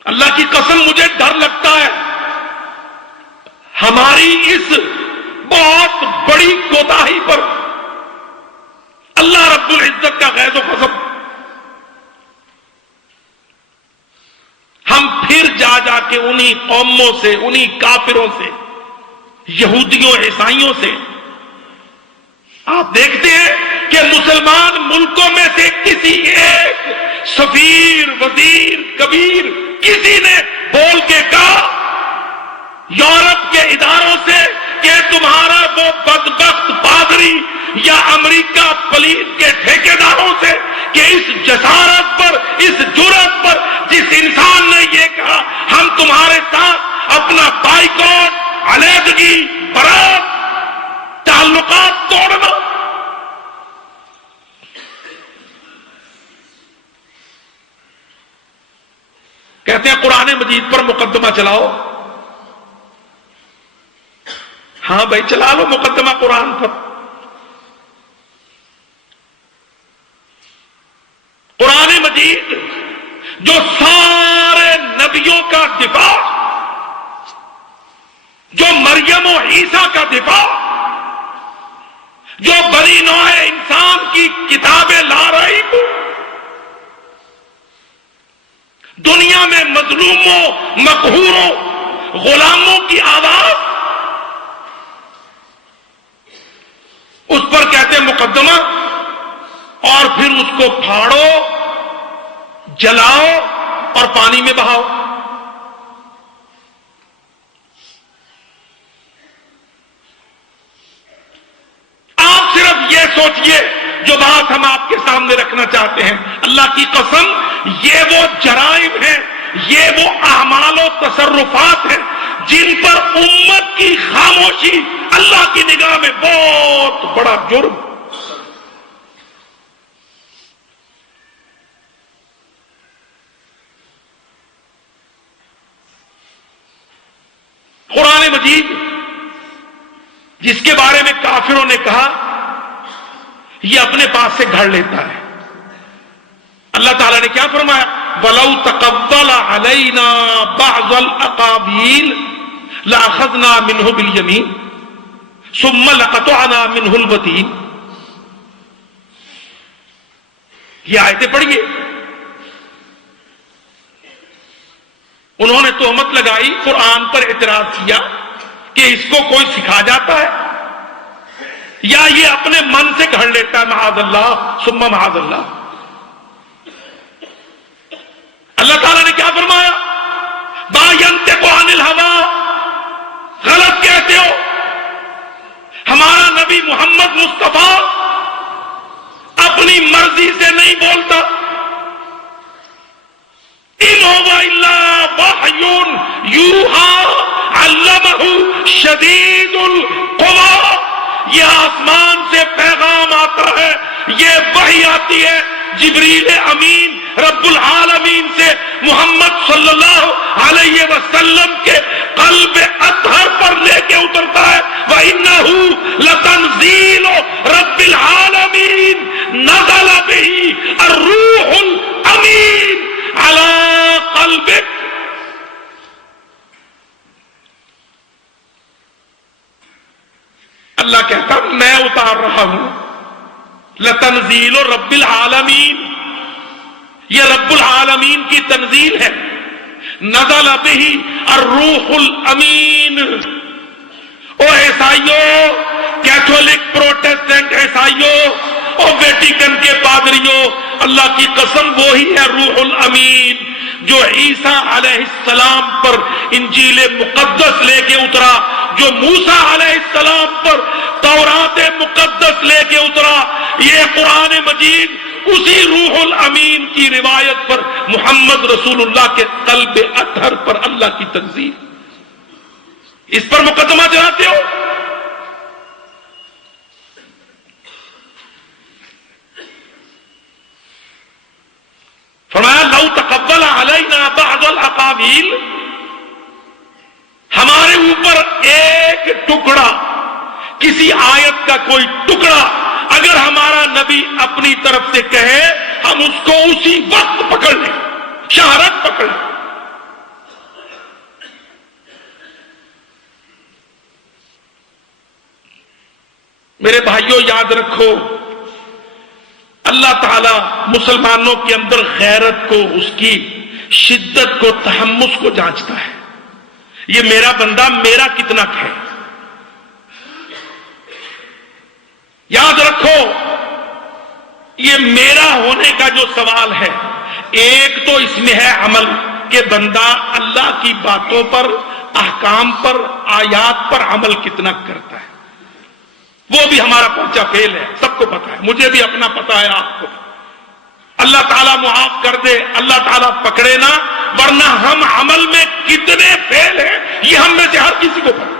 اللہ کی قسم مجھے ڈر لگتا ہے ہماری اس بہت بڑی کوتاہی پر اللہ رب العزت کا غیظ و غضب. ہم پھر جا کے انہی قوموں سے، انہی کافروں سے، یہودیوں عیسائیوں سے، آپ دیکھتے ہیں کہ مسلمان ملکوں میں سے کسی ایک سفیر، وزیر، کبیر، کسی نے بول کے کہا یورپ کے اداروں سے کہ تمہارا وہ بدبخت پادری یا امریکہ پولیس کے ٹھیکیداروں سے کہ اس جسارت پر، اس جرأت پر جس انسان نے یہ کہا ہم تمہارے ساتھ اپنا بائیکاٹ، علیحدگی، برات، تعلقات توڑنا. کہتے ہیں قرآن مجید پر مقدمہ چلاؤ. ہاں بھائی چلا لو مقدمہ قرآن پر. قرآن مجید جو سارے نبیوں کا دفاع، جو مریم و عیسیٰ کا دفاع، جو بنی نوع انسان کی کتابیں لا رہی ہوں، دنیا میں مظلوموں، مقہوروں، غلاموں کی آواز، اس پر کہتے ہیں مقدمہ، اور پھر اس کو پھاڑو، جلاؤ اور پانی میں بہاؤ. سوچئے جو بات ہم آپ کے سامنے رکھنا چاہتے ہیں، اللہ کی قسم یہ وہ جرائم ہیں، یہ وہ اعمال و تصرفات ہیں جن پر امت کی خاموشی اللہ کی نگاہ میں بہت بڑا جرم۔ قرآن مجید جس کے بارے میں کافروں نے کہا یہ اپنے پاس سے گھڑ لیتا ہے، اللہ تعالیٰ نے کیا فرمایا؟ وَلَوْ تَقَبَّلَ عَلَيْنَا بَعْضَ الْأَقَابِيلِ لَأَخَذْنَا مِنْهُ بِالْيَمِينِ ثُمَّ لَقَطَعْنَا مِنْهُ الْوَتِينَ۔ یہ آیتیں پڑھیے۔ انہوں نے تہمت لگائی، قرآن پر اعتراض کیا کہ اس کو کوئی سکھا جاتا ہے یا یہ اپنے من سے گھڑ لیتا ہے، معاذ اللہ ثم معاذ اللہ۔ اللہ تعالیٰ نے کیا فرمایا؟ ما ينطق عن الهوى، غلط کہتے ہو، ہمارا نبی محمد مصطفیٰ اپنی مرضی سے نہیں بولتا، ان هو الا وحی یوحی علمہ شدید القوی۔ یہ آسمان سے پیغام آتا ہے، یہ وحی آتی ہے جبریل امین رب العالمین سے محمد صلی اللہ علیہ وسلم کے قلب اطہر پر لے کے اترتا ہے۔ وَإِنَّهُ لَتَنزِيلُ رَبِّ الْعَالَمِينَ نَزَلَ بِهِ الرُّوحُ الْأَمِينُ عَلَى قَلْبِكَ۔ اللہ کہتا میں اتار رہا ہوں، لَتَنزِيلُ رَبِّ الْعَالَمِينَ، یہ رب العالمین کی تنزیل ہے۔ نزل بہ الروح الامین۔ او عیسائیوں، کیتھولک پروٹسٹنٹ عیسائیوں، او ویٹیکن کے پادریوں، اللہ کی قسم وہی ہے روح الامین جو عیسیٰ علیہ السلام پر انجیل مقدس لے کے اترا، جو موسیٰ علیہ السلام پر تورات مقدس لے کے اترا۔ یہ قرآن مجید اسی روح الامین کی روایت پر محمد رسول اللہ کے قلب اطہر پر اللہ کی تنزیل، اس پر مقدمہ چلاتے ہو۔ فرمایا لو تقبل علینا بعض الاقاویل، ہمارے اوپر ایک ٹکڑا، کسی آیت کا کوئی ٹکڑا اگر ہمارا نبی اپنی طرف سے کہے، ہم اس کو اسی وقت پکڑ لیں، شہرت پکڑ لیں۔ میرے بھائیوں یاد رکھو، اللہ تعالی مسلمانوں کے اندر غیرت کو، اس کی شدت کو، تحمس کو جانچتا ہے۔ یہ میرا بندہ میرا کتنا ہے۔ یاد رکھو، یہ میرا ہونے کا جو سوال ہے، ایک تو اس میں ہے عمل، کہ بندہ اللہ کی باتوں پر، احکام پر، آیات پر عمل کتنا کرتا ہے۔ وہ بھی ہمارا پرچہ فیل ہے، سب کو پتا ہے، مجھے بھی اپنا پتا ہے، آپ کو۔ اللہ تعالیٰ معاف کر دے، اللہ تعالیٰ پکڑے نہ، ورنہ ہم عمل میں کتنے فیل ہیں یہ ہم میں سے ہر کسی کو پتا۔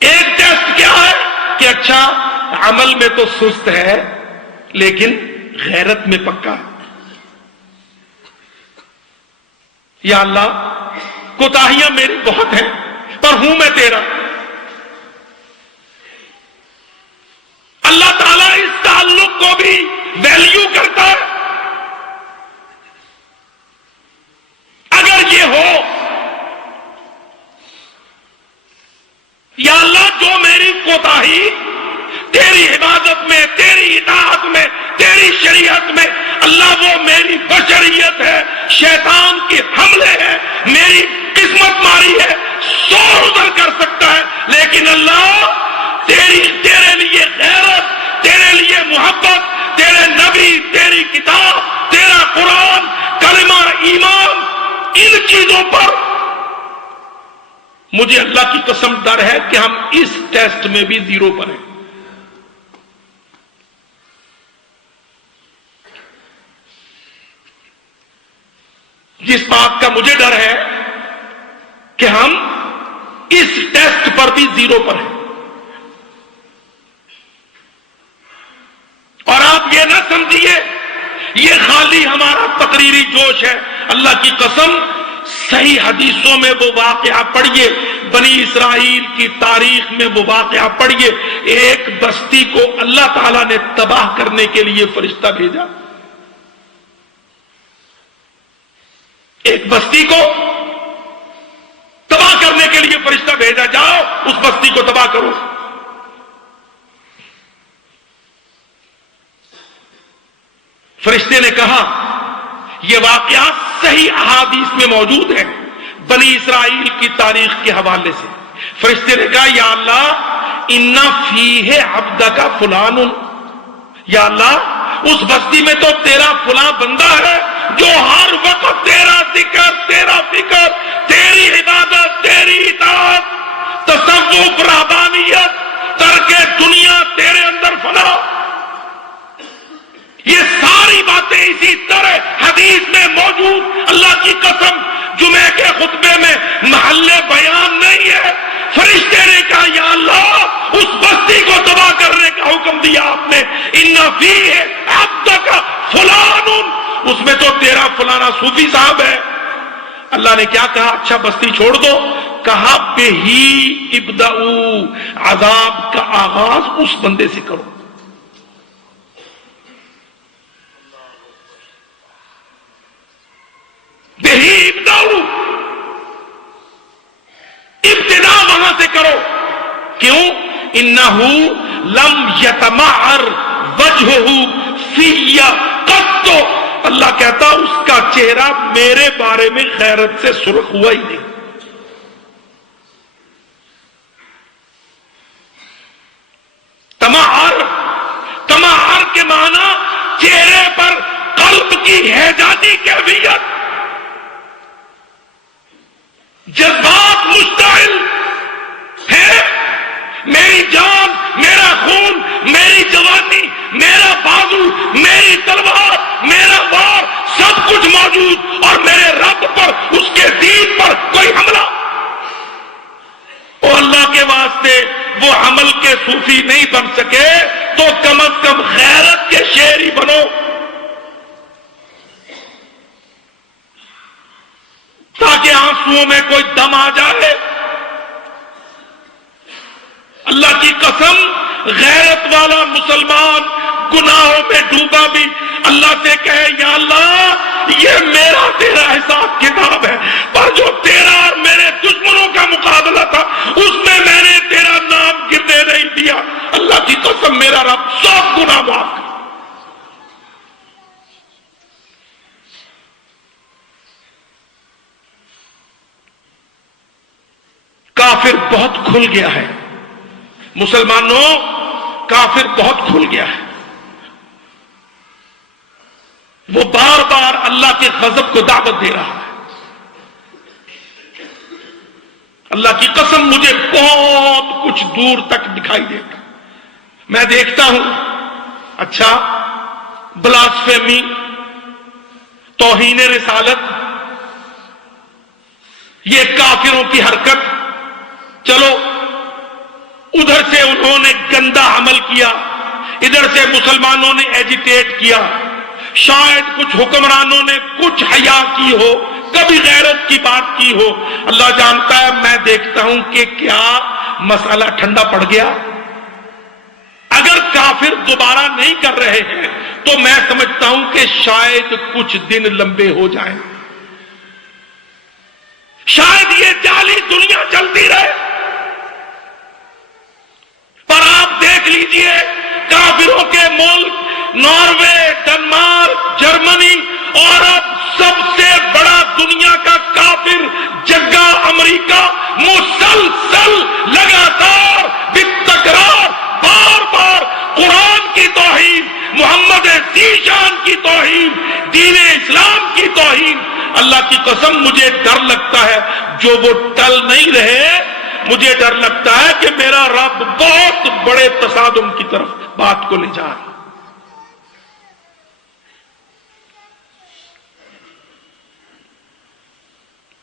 ایک ٹیسٹ کیا ہے کہ اچھا عمل میں تو سست ہے لیکن غیرت میں پکا ہے۔ یا اللہ، کوتاہیاں میری بہت ہیں پر ہوں میں تیرا۔ اللہ تعالیٰ اس تعلق کو بھی ویلیو کرتا ہے۔ اگر یہ ہو، یا اللہ جو میری کوتاہی تیری عبادت میں، تیری اطاعت میں، تیری شریعت میں، اللہ وہ میری بشریت ہے، شیطان کے حملے ہیں، میری قسمت ماری ہے، سو عذر کر سکتا ہے، لیکن اللہ تیرے لیے غیرت، تیرے لیے محبت، تیرے نبی، تیری کتاب، تیرا قرآن، کلمہ ایمان، ان چیزوں پر مجھے اللہ کی قسم ڈر ہے کہ ہم اس ٹیسٹ میں بھی زیرو پر ہیں. جس بات کا مجھے ڈر ہے کہ ہم اس ٹیسٹ پر بھی زیرو پر ہیں. اور آپ یہ نہ سمجھیے یہ خالی ہمارا تقریری جوش ہے. اللہ کی قسم صحیح حدیثوں میں وہ واقعہ پڑھیے, بنی اسرائیل کی تاریخ میں وہ واقعہ پڑھیے. ایک بستی کو اللہ تعالیٰ نے تباہ کرنے کے لیے فرشتہ بھیجا. ایک بستی کو تباہ کرنے کے لیے فرشتہ بھیجا, جاؤ اس بستی کو تباہ کرو. فرشتے نے کہا, یہ واقعہ صحیح احادیث میں موجود ہے بنی اسرائیل کی تاریخ کے حوالے سے. فرشتے نے کہا, یا اللہ اِنَّ فِيهِ عَبْدَكَ فُلَانٌ, یا اللہ اس بستی میں تو تیرا فلاں بندہ ہے جو ہر وقت تیرا ذکر, تیرا فکر, تیری عبادت, تیری اطاعت, تصوف, رہبانیت, ترک دنیا تیرے اندر فنا. یہ ساری باتیں اسی طرح حدیث میں موجود. اللہ کی قسم جمعے کے خطبے میں محل بیان نہیں ہے. فرشتے نے کہا, یا اللہ اس بستی کو تباہ کرنے کا حکم دیا آپ نے. اِنَّ فِيهِ عَبْدَكَ فُلَانٌ, اس میں تو تیرا فلانا صوفی صاحب ہے. اللہ نے کیا کہا, اچھا بستی چھوڑ دو. کہا بِهِ ابْدَؤُوا, عذاب کا آغاز اس بندے سے کرو. بِهِ ابْدَؤُوا, ابتدا وہاں سے کرو. کیوں؟ اِنَّهُ لَمْ يَتَمَعَّرْ وَجْهُهُ فِيَّ قَطُّ, اللہ کہتا اس کا چہرہ میرے بارے میں غیرت سے سرخ ہوا ہی نہیں. تمہار کے معنی چہرے پر قلب کی ہیجانی کیفیت, جذبات مشتعل ہے. میری جان, میرا خون, میری جوانی, میرا بازو, میری تلوار, میرا وار, سب کچھ موجود, اور میرے رب پر, اس کے دین پر کوئی حملہ. او اللہ کے واسطے وہ عمل کے صوفی نہیں بن سکے تو کم از کم غیرت کے شیر ہی بنو, تاکہ آنسوؤں میں کوئی دم آ جائے. اللہ کی قسم غیرت والا مسلمان گناہوں میں ڈوبا بھی اللہ سے کہے, یا اللہ یہ میرا تیرا حساب کتاب ہے, پر جو تیرا اور میرے دشمنوں کا مقابلہ تھا اس میں میں نے تیرا نام گرنے نہیں دیا. اللہ کی قسم میرا رب سب گناہ معاف کر. کافر بہت کھل گیا ہے مسلمانوں, کافر بہت کھل گیا ہے. وہ بار بار اللہ کے غضب کو دعوت دے رہا ہے. اللہ کی قسم مجھے بہت کچھ دور تک دکھائی دیتا. میں دیکھتا ہوں, اچھا بلاسفیمی, توہین رسالت, یہ کافروں کی حرکت. چلو ادھر سے انہوں نے گندا عمل کیا, ادھر سے مسلمانوں نے ایجیٹیٹ کیا. شاید کچھ حکمرانوں نے کچھ حیا کی ہو, کبھی غیرت کی بات کی ہو, اللہ جانتا ہے. میں دیکھتا ہوں کہ کیا مسئلہ ٹھنڈا پڑ گیا. اگر کافر دوبارہ نہیں کر رہے ہیں تو میں سمجھتا ہوں کہ شاید کچھ دن لمبے ہو جائیں, شاید یہ جعلی دنیا چلتی رہے. پر آپ دیکھ لیجئے کافروں کے ملک ناروے, ڈنمارک, جرمنی, اور اب سب سے بڑا دنیا کا کافر جگہ امریکہ مسلسل لگاتار بالتکرار بار بار قرآن کی توہین, محمد ذی شان کی توہین, دین اسلام کی توہین, اللہ کی قسم مجھے ڈر لگتا ہے جو وہ ٹل نہیں رہے، مجھے ڈر لگتا ہے کہ میرا رب بہت بڑے تصادم کی طرف بات کو لے جا رہا ہے۔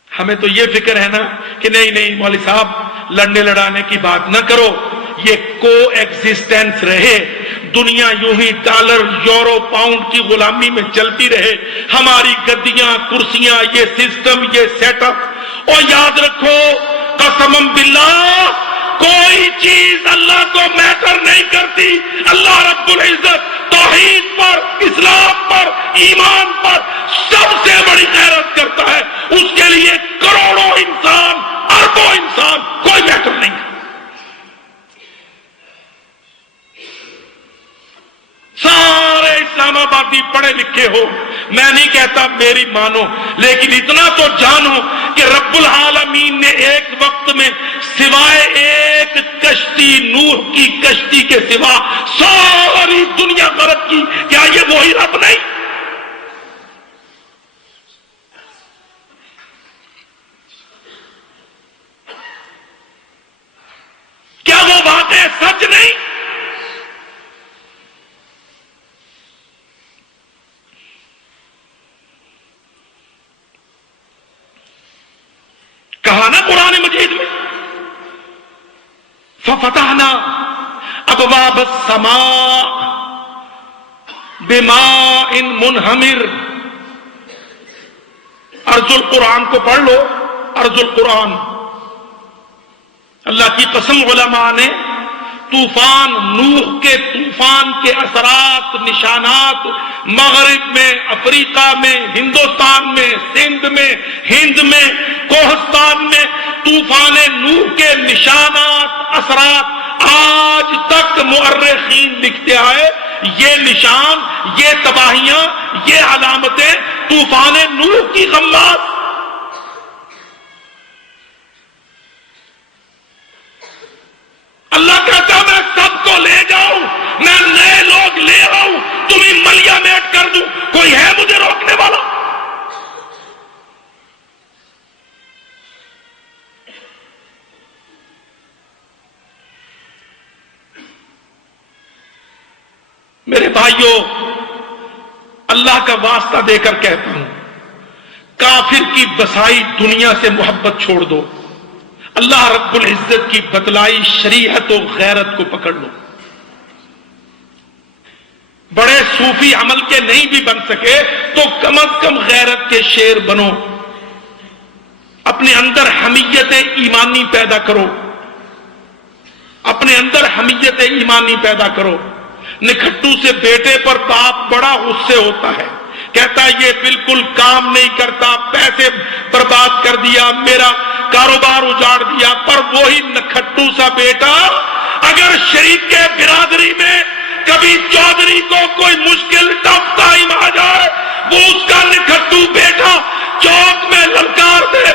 ہمیں تو یہ فکر ہے نا کہ نہیں مولوی صاحب لڑنے لڑانے کی بات نہ کرو، یہ کو ایگزسٹنس رہے، دنیا یوں ہی ڈالر یورو پاؤنڈ کی غلامی میں چلتی رہے، ہماری گدیاں کرسیاں یہ سسٹم یہ سیٹ اپ۔ اور یاد رکھو قسم باللہ کوئی چیز اللہ کو میٹر نہیں کرتی، اللہ رب العزت توحید پر، اسلام پر، ایمان پر سب سے بڑی غیرت کرتا ہے، اس کے لیے کروڑوں انسان اربوں انسان کوئی میٹر نہیں ہے۔ سارے اسلام آبادی پڑھے لکھے ہو، میں نہیں کہتا میری مانو، لیکن اتنا تو جانو کہ رب العالمین نے ایک وقت میں سوائے ایک کشتی نوح کی کشتی کے سوا ساری دنیا غرق کی۔ کیا یہ وہی رب نہیں؟ کیا وہ باتیں سچ نہیں؟ کہا نا قرآن مجید میں فَفَتَحْنَا أَبْوَابَ السَّمَاءِ بِمَاءٍ مُنْهَمِرٍ۔ ارض القرآن کو پڑھ لو، ارض القرآن۔ اللہ کی قسم علماء نے طوفان نوح کے طوفان کے اثرات نشانات مغرب میں، افریقہ میں، ہندوستان میں، سندھ میں، ہند میں، کوہستان میں طوفان نوح کے نشانات اثرات آج تک مؤرخین لکھتے آئے۔ یہ نشان، یہ تباہیاں، یہ علامتیں طوفان نوح کی غمات۔ اللہ کہتا میں سب کو لے جاؤں، میں نئے لوگ لے آؤں، تمہیں ملیا میٹ کر دوں، کوئی ہے مجھے روکنے والا؟ میرے بھائیوں، اللہ کا واسطہ دے کر کہتا ہوں، کافر کی بسائی دنیا سے محبت چھوڑ دو، اللہ رب العزت کی بتلائی شریعت و غیرت کو پکڑ لو۔ بڑے صوفی عمل کے نہیں بھی بن سکے تو کم از کم غیرت کے شیر بنو، اپنے اندر حمیت ایمانی پیدا کرو، اپنے اندر حمیت ایمانی پیدا کرو۔ نکھٹو سے بیٹے پر باپ بڑا غصے ہوتا ہے، کہتا ہے یہ بالکل کام نہیں کرتا، پیسے برباد کر دیا، میرا کاروبار اجاڑ دیا۔ پر وہی نکھٹو سا بیٹا اگر شریک کے برادری میں کبھی چودھری کو کوئی مشکل ٹف ٹائم آ جائے، وہ اس کا نکھٹو بیٹا چوک میں للکار دے،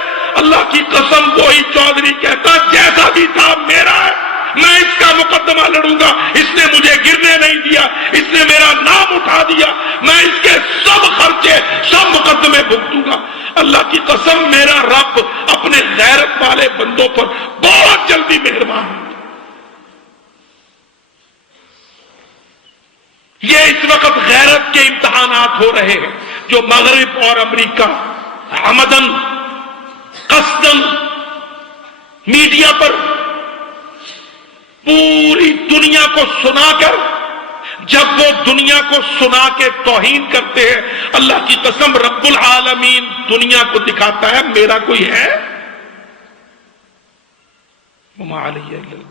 اللہ کی قسم وہی چودھری کہتا جیسا بھی تھا میرا ہے، میں اس کا مقدمہ لڑوں گا، اس نے مجھے گرنے نہیں دیا، اس نے میرا نام اٹھا دیا، میں اس کے سب خرچے سب مقدمے بھگتوں گا۔ اللہ کی قسم میرا رب اپنے غیرت والے بندوں پر بہت جلدی مہربان ہے۔ یہ اس وقت غیرت کے امتحانات ہو رہے ہیں جو مغرب اور امریکہ عمدن قصدن میڈیا پر پوری دنیا کو سنا کر، جب وہ دنیا کو سنا کے توہین کرتے ہیں، اللہ کی قسم رب العالمین دنیا کو دکھاتا ہے میرا کوئی ہے؟ وما علیہ الا